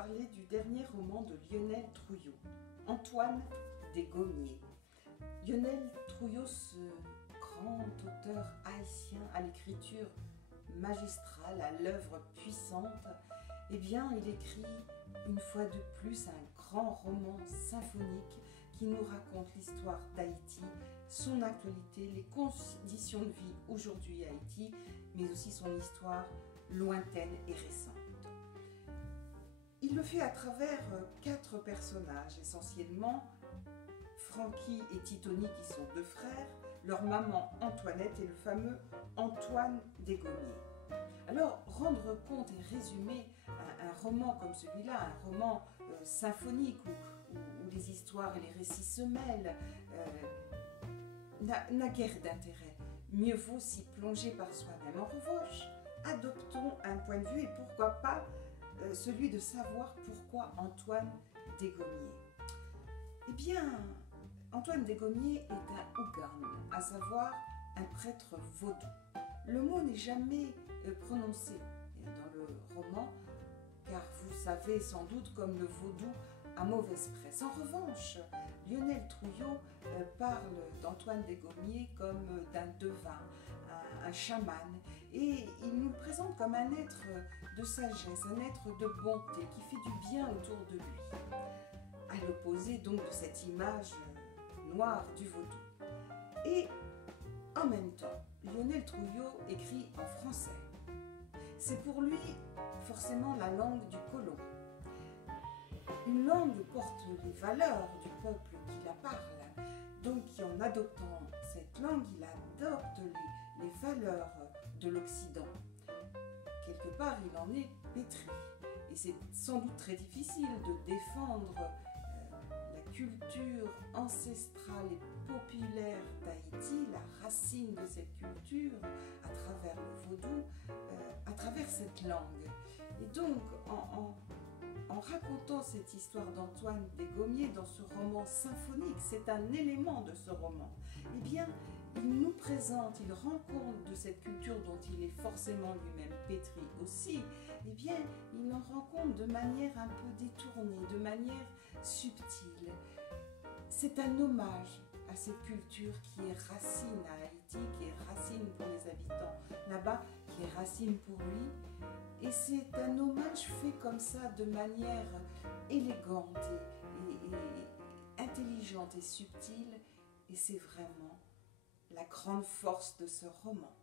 parler du dernier roman de Lionel Trouillot, Antoine des Gommiers. Lionel Trouillot, ce grand auteur haïtien à l'écriture magistrale, à l'œuvre puissante, eh bien, il écrit une fois de plus un grand roman symphonique qui nous raconte l'histoire d'Haïti, son actualité, les conditions de vie aujourd'hui à Haïti, mais aussi son histoire lointaine et récente. Il le fait à travers 4 personnages, essentiellement Francky et Titoni qui sont 2 frères, leur maman Antoinette et le fameux Antoine des Gommiers. Alors, rendre compte et résumer un roman comme celui-là, un roman symphonique où les histoires et les récits se mêlent, n'a guère d'intérêt. Mieux vaut s'y plonger par soi-même. En revanche, adoptons un point de vue et pourquoi pas celui de savoir pourquoi Antoine des Gommiers. Eh bien, Antoine des Gommiers est un Ougan, à savoir un prêtre vaudou. Le mot n'est jamais prononcé dans le roman, car vous savez sans doute comme le vaudou a mauvaise presse. En revanche, Lionel Trouillot parle d'Antoine des Gommiers comme d'un devin, un chaman, et il nous le présente comme un être de sagesse, un être de bonté qui fait du bien autour de lui, à l'opposé donc de cette image noire du vaudou. Et en même temps, Lionel Trouillot écrit en français. C'est pour lui forcément la langue du colon. Une langue porte les valeurs du peuple qui la parle. Donc en adoptant cette langue, il adopte les valeurs de l'Occident. Quelque part, il en est pétri. Et c'est sans doute très difficile de défendre la culture ancestrale et populaire d'Haïti, la racine de cette culture, à travers le vaudou, à travers cette langue. Et donc, en racontant cette histoire d'Antoine des Gommiers dans ce roman symphonique, c'est un élément de ce roman, eh bien, il nous présente, il rend compte de cette culture dont il est forcément lui-même pétri aussi, eh bien, il en rend compte de manière un peu détournée, de manière subtile. C'est un hommage à cette culture qui est racine à Haïti, qui est racine pour les habitants là-bas, qui est racine pour lui. Et c'est un hommage fait comme ça de manière élégante et intelligente et subtile. Et c'est vraiment la grande force de ce roman.